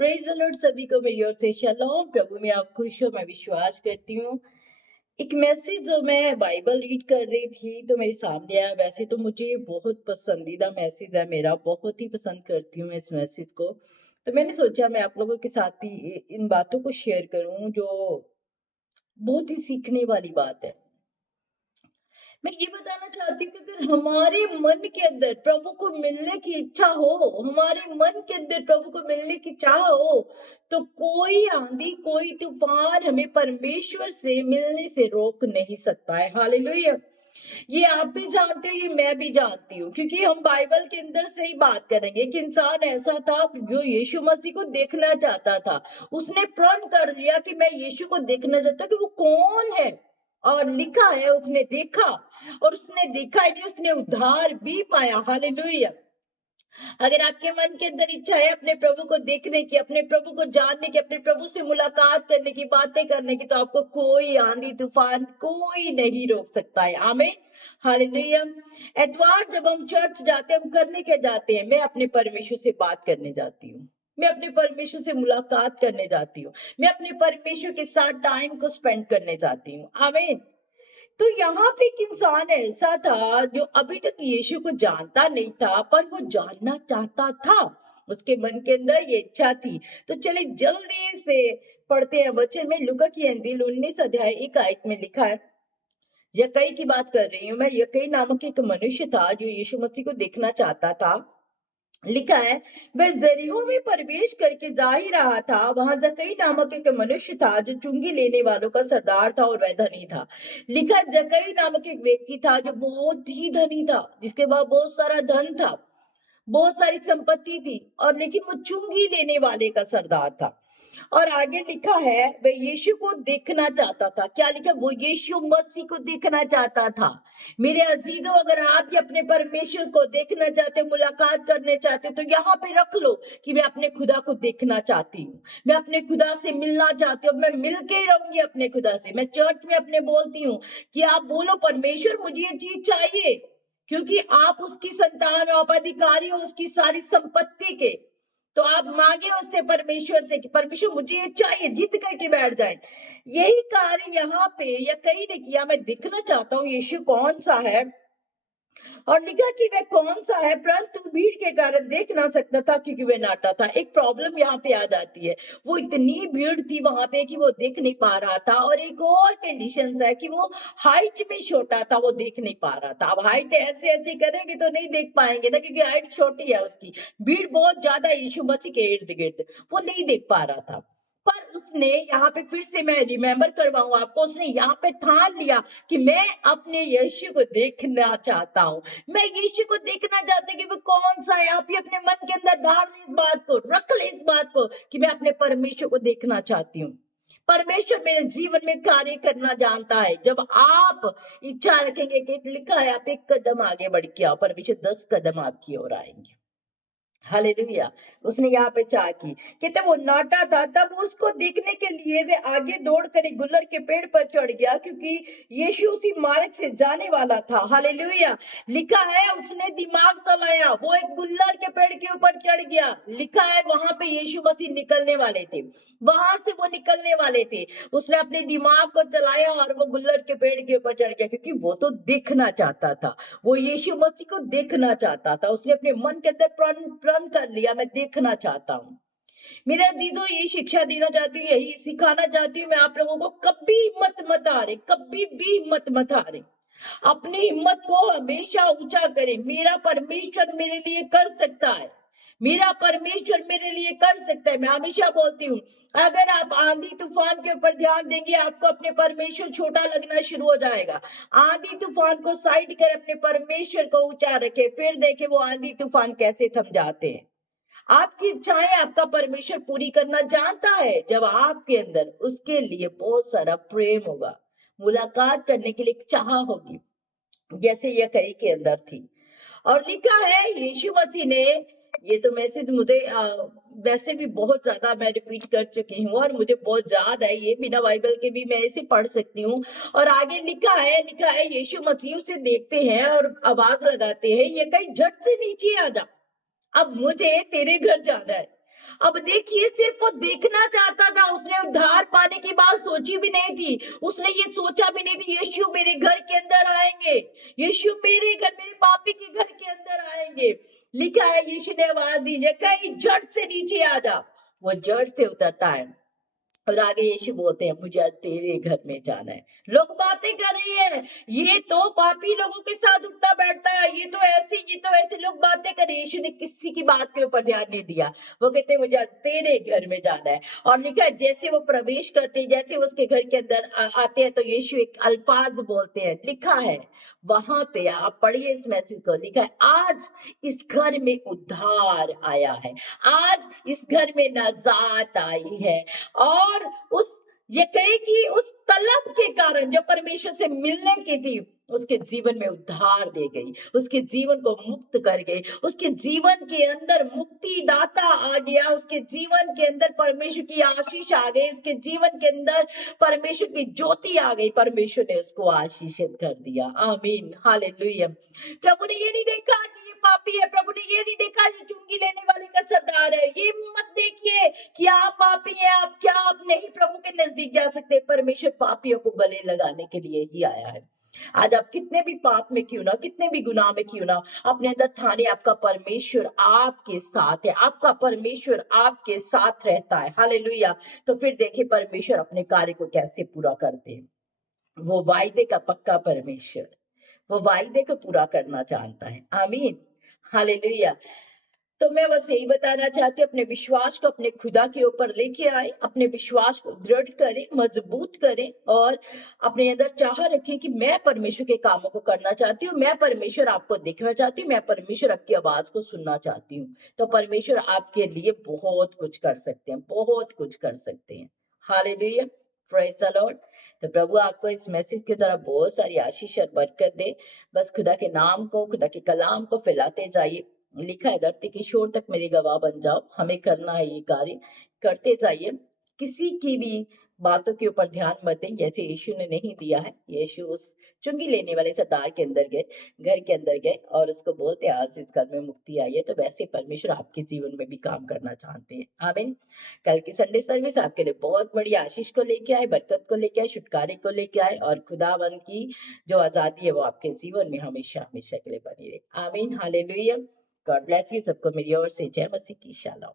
Praise the Lord. सभी को मेरी ओर से शलोम। प्रभु में आप खुश हो, मैं विश्वास करती हूँ। एक मैसेज जो मैं बाइबल रीड कर रही थी तो मेरे सामने आया। वैसे तो मुझे बहुत पसंदीदा मैसेज है मेरा, बहुत ही पसंद करती हूँ इस मैसेज को। तो मैंने सोचा मैं आप लोगों के साथ भी इन बातों को शेयर करूं जो बहुत ही सीखने वाली बात है। मैं ये बताना चाहती हूँ कि अगर हमारे मन के अंदर प्रभु को मिलने की इच्छा हो, हमारे मन के अंदर प्रभु को मिलने की चाह हो, तो कोई आंधी, कोई तूफान हमें परमेश्वर से मिलने से रोक नहीं सकता है। हालेलुया। ये आप भी जानते हो, ये मैं भी जानती हूँ, क्योंकि हम बाइबल के अंदर से ही बात करेंगे। एक इंसान ऐसा था जो यीशु मसीह को देखना चाहता था। उसने प्रण कर लिया कि मैं यीशु को देखना चाहता हूँ कि वो कौन है, और लिखा है उसने देखा, और उसने देखा ही नहीं, उसने उद्धार भी पाया। हालेलुया। अगर आपके मन के अंदर इच्छा है अपने प्रभु को देखने की, अपने प्रभु को जानने की, अपने प्रभु से मुलाकात करने की, बातें करने की, तो आपको कोई आंधी तूफान कोई नहीं रोक सकता है। आमीन। हालेलुया। एतवार जब हम चर्च जाते हैं, हम करने के जाते हैं? मैं अपने परमेश्वर से बात करने जाती हूँ, मैं अपने परमेश्वर से मुलाकात करने जाती हूँ, मैं अपने परमेश्वर के साथ टाइम को स्पेंड करने जाती हूँ। आमीन। तो यहाँ पे एक इंसान ऐसा था जो अभी तक यीशु को जानता नहीं था, पर वो जानना चाहता था। उसके मन के अंदर ये इच्छा थी। तो चले जल्दी से पढ़ते हैं वचन में। लूका की इंजील 19 अध्याय 1 आयत में लिखा है। यक्कई की बात कर रही हूँ मैं। यक्कई नामक एक मनुष्य था जो यीशु मसीह को देखना चाहता था। लिखा है, वह जरीहो में प्रवेश करके जा ही रहा था। वहां जक्कई नामक एक मनुष्य था जो चुंगी लेने वालों का सरदार था और वह धनी था। लिखा है, जक्कई नामक एक व्यक्ति था जो बहुत ही धनी था, जिसके पास बहुत सारा धन था, बहुत सारी संपत्ति थी, और लेकिन वो चुंगी लेने वाले का सरदार था। और आगे लिखा है, वह यीशु को देखना चाहता था। क्या लिखा? वो यीशु मसीह को देखना चाहता था। मेरे अजीजों, अगर आप भी अपने परमेश्वर को देखना चाहते, मुलाकात करने चाहते, तो यहाँ पे रख लो कि मैं अपने खुदा को देखना चाहती हूँ, मैं अपने खुदा से मिलना चाहती हूँ, मैं मिल के रहूंगी अपने खुदा से। मैं चर्च में अपने बोलती हूँ कि आप बोलो, परमेश्वर मुझे ये चीज चाहिए, क्योंकि आप उसकी संतान हो, आप अधिकारी हो उसकी सारी संपत्ति के। तो आप मांगे उससे, परमेश्वर से, कि परमेश्वर मुझे ये चाहिए, जिद करके बैठ जाए। यही कार्य यहाँ पे या कहीं ने किया। मैं देखना चाहता हूँ यीशु कौन सा है, और लिखा कि वह कौन सा है, परंतु भीड़ के कारण देख ना सकता था क्योंकि वह नाटा था। एक प्रॉब्लम यहाँ पे आ जाती है, वो इतनी भीड़ थी वहां पे कि वो देख नहीं पा रहा था। और एक और कंडीशन है कि वो हाइट में छोटा था, वो देख नहीं पा रहा था। अब हाइट ऐसे ऐसे करेंगे तो नहीं देख पाएंगे ना, क्योंकि हाइट छोटी है उसकी। भीड़ बहुत ज्यादा है यीशु मसीह के इर्द गिर्द, वो नहीं देख पा रहा था। पर उसने यहाँ पे, फिर से मैं रिमेम्बर करवाऊं आपको, उसने यहाँ पे ठान लिया कि मैं अपने यीशु को देखना चाहता हूँ। मैं यीशु को देखना चाहती हूँ कि वो कौन सा है। आप ही अपने मन के अंदर डाल ले इस बात को, रख ले इस बात को कि मैं अपने परमेश्वर को देखना चाहती हूँ। परमेश्वर मेरे जीवन में कार्य करना जानता है। जब आप इच्छा रखेंगे, कि लिखा है आप एक कदम आगे बढ़ के आओ, परमेश्वर 10 कदम आपकी ओर आएंगे। हालेलुया। उसने यहाँ पे चाह की। कहते वो नाटा था, तब उसको देखने के लिए वे आगे दौड़ कर एक गुल्लर के पेड़ पर चढ़ गया, क्योंकि यीशु उसी मार्ग से जाने वाला था। हालेलुया। लिखा है उसने दिमाग चलाया, वो एक गुल्लर के पेड़ के ऊपर चढ़ गया। लिखा है वहां पे यीशु मसीह निकलने वाले थे, वहां से वो निकलने वाले थे। उसने अपने दिमाग को चलाया और वो गुल्लर के पेड़ के ऊपर चढ़ गया, क्योंकि वो तो देखना चाहता था, वो यीशु मसीह को देखना चाहता था। उसने अपने मन के अंदर प्रण प्रण कर लिया, मैं देखना चाहता हूँ। मेरे अजीजों, ये शिक्षा देना चाहती हूँ, यही सिखाना चाहती हूँ मैं आप लोगों को, कभी हिम्मत मत हारे, कभी भी हिम्मत मत हारे। अपनी हिम्मत को हमेशा ऊंचा करें। मेरा परमेश्वर मेरे लिए कर सकता है, मेरा परमेश्वर मेरे लिए कर सकता है। मैं हमेशा बोलती हूँ, अगर आप आंधी तूफान के ऊपर ध्यान देंगे, आपको अपने परमेश्वर छोटा लगना शुरू हो जाएगा। आंधी तूफान को साइड कर अपने परमेश्वर को ऊंचा रखे, फिर देखे वो आंधी तूफान कैसे थम जाते हैं। आपकी इच्छाएं आपका परमेश्वर पूरी करना जानता है, जब आपके अंदर उसके लिए बहुत सारा प्रेम होगा, मुलाकात करने के लिए एक चाह होगी, जैसे ये कई के अंदर थी। और लिखा है यीशु मसीह ने, ये तो मैसेज मुझे वैसे भी बहुत ज्यादा मैं रिपीट कर चुकी हूँ और मुझे बहुत याद है, ये बिना बाइबल के भी मैं ऐसे पढ़ सकती हूँ। और आगे लिखा है यीशु मसीह उसे देखते हैं और आवाज लगाते हैं, ये कहीं झट से नीचे आ जा, अब मुझे तेरे घर जाना है। अब देखिए सिर्फ वो देखना चाहता था, उसने उद्धार पाने की बात सोची भी नहीं थी, उसने ये सोचा भी नहीं थी यीशु मेरे घर के अंदर आएंगे, यीशु मेरे घर, मेरे पापी के घर के अंदर आएंगे। लिखा है यीशु ने आवाज दी, कहीं जट से नीचे आ जा, वो जट से उतरता है और आगे यीशु बोलते हैं मुझे आज तेरे घर में जाना है। लोग बातें कर रही है, ये तो पापी लोगों के साथ उठता बैठता है, ये तो ऐसे लोग बातें कर रहे हैं। यीशु ने किसी की बात के ऊपर ध्यान नहीं दिया, वो कहते मुझे आज तेरे घर में जाना है। और लिखा है जैसे वो प्रवेश करते हैं, जैसे वो उसके घर के अंदर आते हैं, तो यीशु एक अल्फाज बोलते हैं। लिखा है वहां पे, आप पढ़िए इस मैसेज को, लिखा है आज इस घर में उद्धार आया है, आज इस घर में नजात आई है। और उस ये कहे कि उस तलब के कारण जो परमेश्वर से मिलने की थी, उसके जीवन में उद्धार दे गई, उसके जीवन को मुक्त कर गई, उसके जीवन के अंदर मुक्ति दाता आ गया, उसके जीवन के अंदर परमेश्वर की आशीष आ गई, उसके जीवन के अंदर परमेश्वर की ज्योति आ गई, परमेश्वर ने उसको आशीषित कर दिया। आमीन, हालेलुया। प्रभु ने ये नहीं देखा कि ये पापी है, प्रभु ने ये नहीं देखा ये चुंगी लेने वाले का सरदार है, ये मत देखिए कि आप पापी हैं, आप क्या आप नहीं प्रभु के नजदीक जा सकते। परमेश्वर पापियों को गले लगाने के लिए ही आया है। आज आप कितने भी पाप में क्यों ना, कितने भी गुनाह में क्यों ना, अपने अंदर ठाने आपका परमेश्वर आपके साथ है, आपका परमेश्वर आपके साथ रहता है। हालेलुया। तो फिर देखिए परमेश्वर अपने कार्य को कैसे पूरा करते हैं। वो वायदे का पक्का परमेश्वर, वो वायदे को पूरा करना जानता है। आमीन, हालेलुया। तो मैं बस यही बताना चाहती हूँ, अपने विश्वास को अपने खुदा के ऊपर लेके आए, अपने विश्वास को दृढ़ करें, मजबूत करें और अपने अंदर चाह रखें कि मैं परमेश्वर के कामों को करना चाहती हूँ, मैं परमेश्वर आपको देखना चाहती हूँ, मैं परमेश्वर आपकी आवाज को सुनना चाहती हूँ। तो परमेश्वर आपके लिए बहुत कुछ कर सकते हैं, बहुत कुछ कर सकते हैं। Hallelujah, praise the Lord. तो प्रभु आपको इस मैसेज की तरह बहुत सारी आशीष और बरकत दे। बस खुदा के नाम को, खुदा के कलाम को फैलाते जाइए। लिखा है धरती के छोर तक मेरे गवाह बन जाओ, हमें करना है ये कार्य, करते जाइए। किसी की भी बातों के ऊपर ध्यान मत दें, जैसे यीशु ने नहीं दिया है। यीशु उस चुंगी लेने वाले सरदार के अंदर गए, घर के अंदर गए और उसको बोलते आज इस घर में मुक्ति आई है। तो वैसे परमेश्वर आपके जीवन में भी काम करना चाहते हैं। आमीन। कल की संडे सर्विस आपके लिए बहुत बड़ी आशीष को लेके आए, बरकत को लेके आए, छुटकारे को लेके आए और खुदावंद की जो आजादी है वो आपके जीवन में हमेशा हमेशा के लिए बनी रहे। आमीन, हालेलुया। God bless you. सबको मेरी ओर से जय मसीह की शालोम।